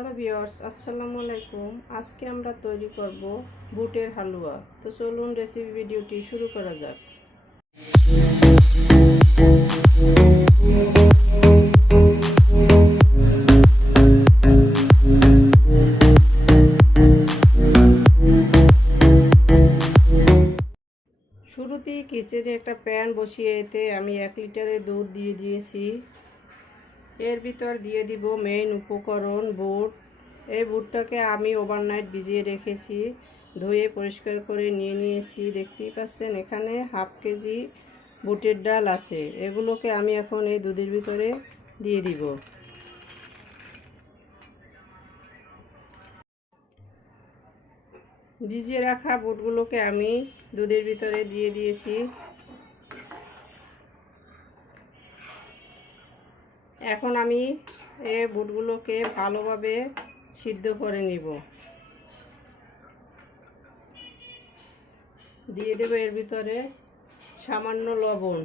Hello viewers আসসালামু আলাইকুম। আজকে আমরা তৈরি করব বুটের হালুয়া। তো চলুন রেসিপি ভিডিওটি শুরু করা যাক। শুরুতেই কিচেনে একটা প্যান বসিয়ে এতে আমি এক লিটারের দুধ দিয়ে দিয়েছি। এর ভিতর দিয়ে দিব মেইন উপকরণ বুট এই বুটটাকে আমি ওভারনাইট ভিজিয়ে রেখেছি, ধুয়ে পরিষ্কার করে নিয়ে নিয়েছি। দেখতেই পাচ্ছেন এখানে হাফ কেজি বুটের ডাল আছে। এগুলোকে আমি এখন এই দুধের ভিতরে দিয়ে দিব। ভিজিয়ে রাখা বুটগুলোকে আমি দুধের ভিতরে দিয়ে দিয়েছি। এখন আমি এ বুটগুলোকে ভালোভাবে সিদ্ধ করে নিব। দিয়ে দেবো এর ভিতরে সামান্য লবণ।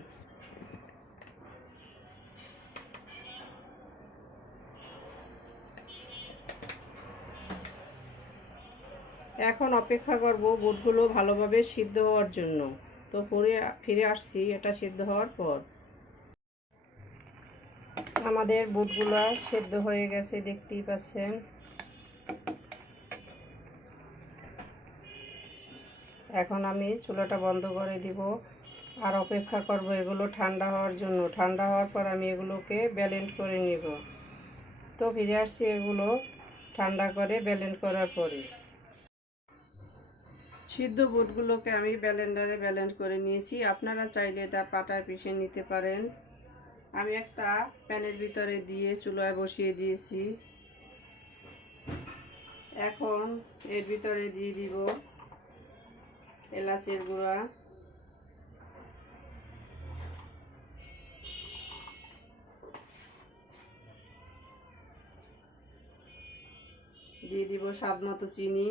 এখন অপেক্ষা করব বুটগুলো ভালোভাবে সিদ্ধ হওয়ার জন্য। তো পরে ফিরে আসছি, এটা সিদ্ধ হওয়ার পর। আমাদের বুটগুলো সেদ্ধ হয়ে গেছে, দেখতেই পাচ্ছেন। এখন আমি চুলাটা বন্ধ করে দিব আর অপেক্ষা করব এগুলো ঠান্ডা হওয়ার জন্য। ঠান্ডা হওয়ার পর আমি এগুলোকে ব্যালেন্ড করে নিব। তো ফিরে আসছি এগুলো ঠান্ডা করে ব্যালেন্ড করার পরে। সিদ্ধ বুটগুলোকে আমি ব্যালেন্ডারে ব্যালেন্ড করে নিয়েছি। আপনারা চাইলে এটা পাটায় পিষে নিতে পারেন। আমি একটা প্যানের ভিতরে দিয়ে চুলায় বসিয়ে দিয়েছি। এখন এর ভিতরে দিয়ে দিব এলাচের গুঁড়া। দিয়ে দিব স্বাদ মতো চিনি।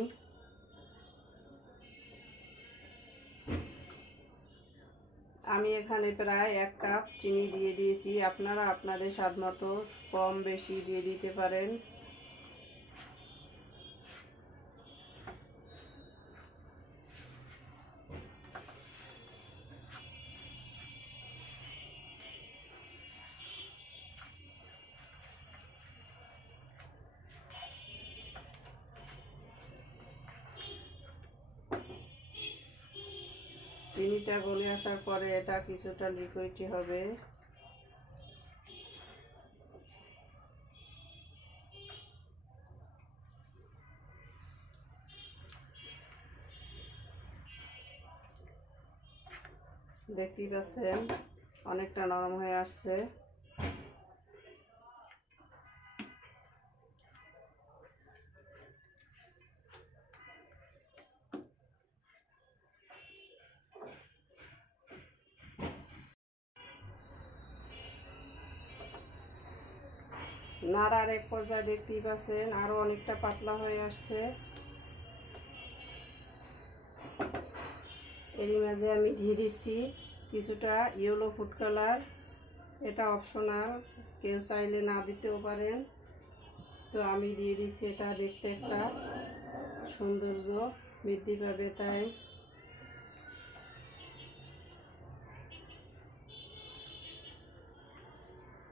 এখানে প্রায় এক কাপ চিনি দিয়ে দিয়েছি। আপনারা আপনাদের স্বাদ মতো কম বেশি দিয়ে দিতে পারেন। চিনিটা গলে আসার পরে এটা কিছুটা লিকুইডি হবে। দেখতেই পাচ্ছেন অনেকটা নরম হয়ে আসছে। নাড়ার এক পর্যায়ে দেখতেই পাচ্ছেন আরও অনেকটা পাতলা হয়ে আসছে। এরই মাঝে আমি দিয়ে দিচ্ছি, কিছুটা ইয়েলো ফুড কালার এটা অপশনাল কেউ চাইলে না দিতেও পারেন। তো আমি দিয়ে দিচ্ছি এটা দেখতে একটা সৌন্দর্য, বৃদ্ধি পাবে তাই।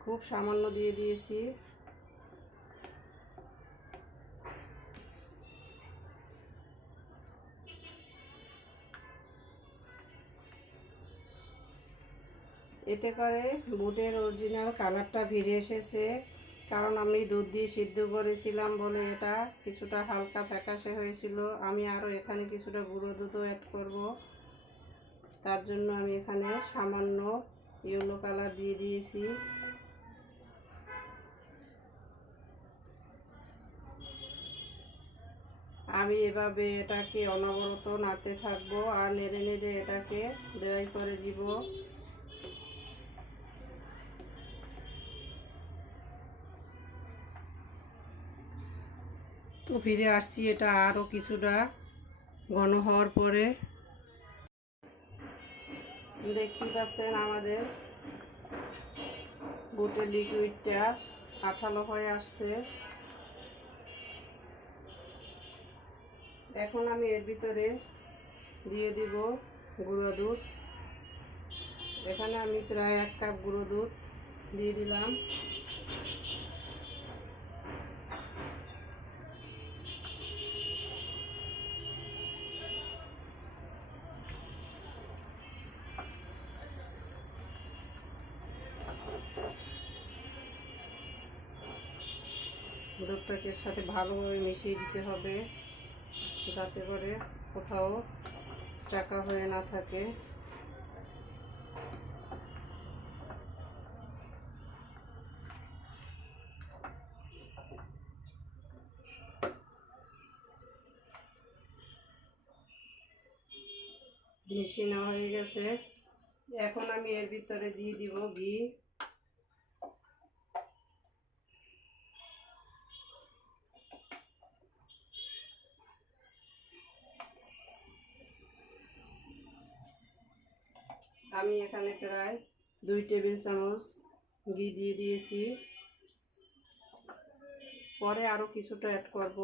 খুব সামান্য দিয়ে দিয়েছি। এতে করে বুটের অরিজিনাল কালারটা ফিরে এসেছে। কারণ আমি দুধ দিয়ে সিদ্ধ করেছিলাম বলে এটা কিছুটা হালকা ফ্যাকাশে হয়েছিল। আমি আরও এখানে কিছুটা গুঁড়ো দুধও অ্যাড করব। তার জন্য আমি এখানে সামান্য ইয়েলো কালার দিয়ে দিয়েছি। আমি এভাবে এটাকে অনবরত নাড়তে থাকব আর নেড়ে নেড়ে এটাকে ড্রাই করে দিব তো ফিরে আসছি এটা আরও কিছুটা ঘন হওয়ার পরে। দেখতে পাচ্ছেন আমাদের বুটের লিকুইডটা আঠালো হয়ে আসছে। এখন আমি এর ভিতরে দিয়ে দিব গুঁড়ো দুধ। এখানে আমি প্রায় এক কাপ গুঁড়ো দুধ দিয়ে দিলাম। দুধটাকে সাথে ভালোভাবে মিশিয়ে দিতে হবে, যাতে করে কোথাও চাকা হয়ে না থাকে। মিশিয়ে নেওয়া হয়ে গেছে। এখন আমি এর ভিতরে দিয়ে দিব ঘি। আমি এখানে প্রায় দুই টেবিল চামচ ঘি দিয়ে দিয়েছি। পরে আরও কিছুটা অ্যাড করব।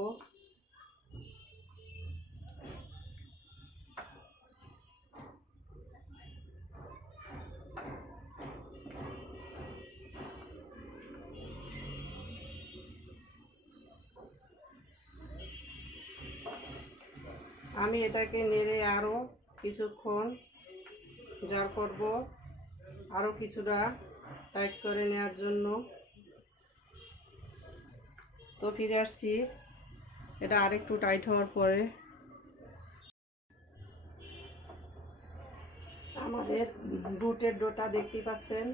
আমি এটাকে নেড়ে আরও কিছুক্ষণ জাল করব। আরও কিছুটা টাইট করে নেওয়ার জন্য। তো ফিরে আসছি। এটা আরেকটু টাইট হওয়ার পরে। আমাদের বুটের ডোটা দেখতে পাচ্ছেন।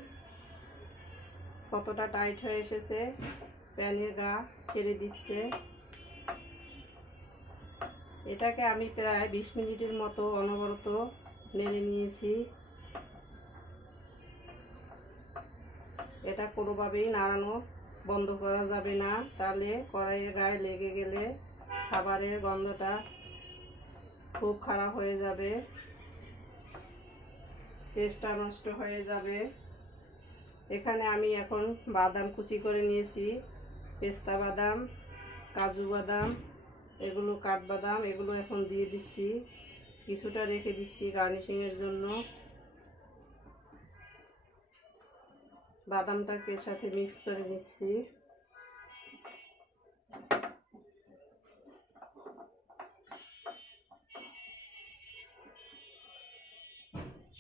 কতটা টাইট হয়ে এসেছে। প্যানের গা ছেড়ে দিচ্ছে। এটাকে আমি প্রায় বিশ মিনিটের মতো অনবরত নেড়ে নিয়েছি। এটা কোনোভাবেই নাড়ানো বন্ধ করা যাবে না। তাহলে কড়াইয়ের গায়ে লেগে গেলে খাবারের গন্ধটা খুব খারাপ হয়ে যাবে। টেস্টটা নষ্ট হয়ে যাবে। এখানে আমি এখন বাদাম কুচি করে নিয়েছি। পেস্তা বাদাম, কাজু বাদাম, এগুলো কাঠবাদাম এগুলো এখন দিয়ে দিচ্ছি। কিছুটা রেখে দিচ্ছি গার্নিশিংয়ের জন্য। বাদামটাকে সাথে মিক্স করে নিচ্ছি।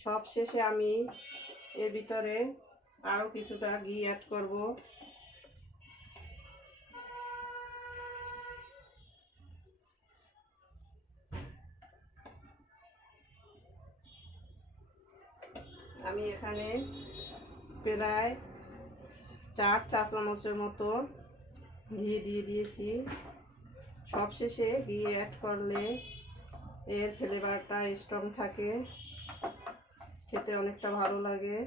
সব শেষে আমি এর ভিতরে আরও কিছুটা ঘি অ্যাড করব। আমি এখানে প্রায় চার চা চামচের মতো ঘি দিয়ে দিয়েছি। সবশেষে ঘি অ্যাড করলে এর ফ্লেভারটা স্ট্রং থাকে, খেতে অনেকটা ভালো লাগে।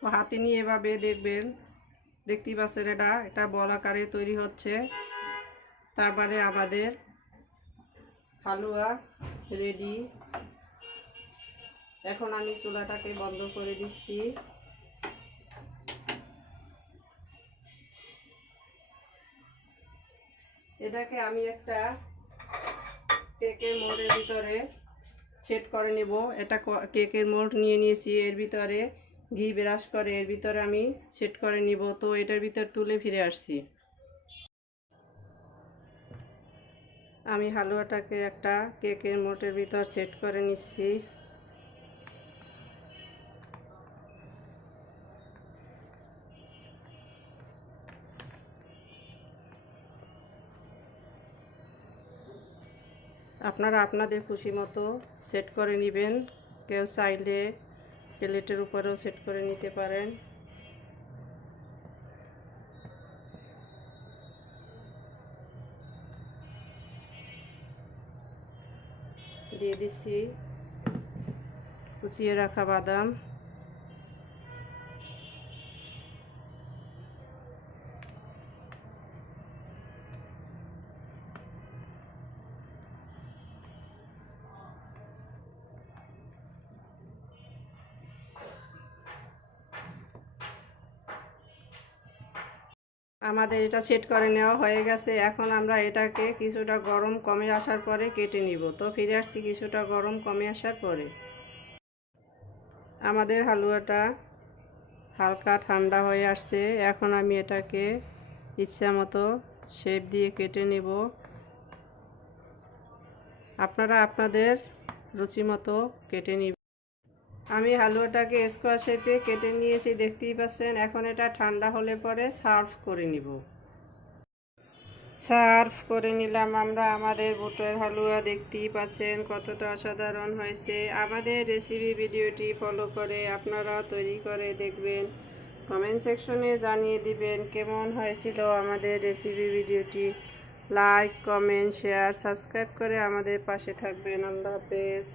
তো হাতে নিয়ে এভাবে দেখবেন। দেখতেই পাচ্ছেন এটা এটা বল আকারে তৈরি হচ্ছে। তারপরে আমাদের হালুয়া রেডি এখন আমি চুলাটাকে বন্ধ করে দিচ্ছি। এটাকে আমি একটা কেকের মোড়ের ভিতরে সেট করে নেব। এটা কেকের মোল্ড নিয়ে নিয়েছি এর ভিতরে। ঘি ব্রাশ করে, এর ভিতরে আমি সেট করে নিব। তো এটার ভিতর তুলে ফিরে আসছি। আমি হালুয়াটাকে একটা কেকের মোটের ভিতর সেট করে নিচ্ছি। আপনারা আপনাদের খুশি মতো সেট করে নেবেন। কেউ চাইলে প্লেটের উপরেও সেট করে নিতে পারেন। দিয়ে দিচ্ছি কুচিয়ে রাখা বাদাম। আমাদের এটা সেট করে নেওয়া হয়ে গেছে। এখন আমরা এটাকে কিছুটা গরম কমে আসার পরে কেটে নিব। তো ফিরে আসছি কিছুটা গরম কমে আসার পরে। আমাদের হালুয়াটা হালকা ঠান্ডা হয়ে আসছে। এখন আমি এটাকে ইচ্ছা মতো শেপ দিয়ে কেটে নেব। আপনারা আপনাদের রুচি মতো কেটে নিব। আমি হালুয়াটাকে স্কোয়ার শেপে কেটে নিয়েছি, দেখতেই পাচ্ছেন। এখন এটা ঠান্ডা হলে পরে সার্ভ করে নিব। সার্ভ করে নিলাম আমরা আমাদের বুটের হালুয়া, দেখতেই পাচ্ছেন কতটা অসাধারণ হয়েছে। আমাদের রেসিপি ভিডিওটি ফলো করে আপনারা তৈরি করে দেখবেন। কমেন্ট সেকশনে জানিয়ে দিবেন কেমন হয়েছিল আমাদের রেসিপি ভিডিওটি। লাইক, কমেন্ট, শেয়ার, সাবস্ক্রাইব করে আমাদের পাশে থাকবেন। আল্লাহ হাফেজ।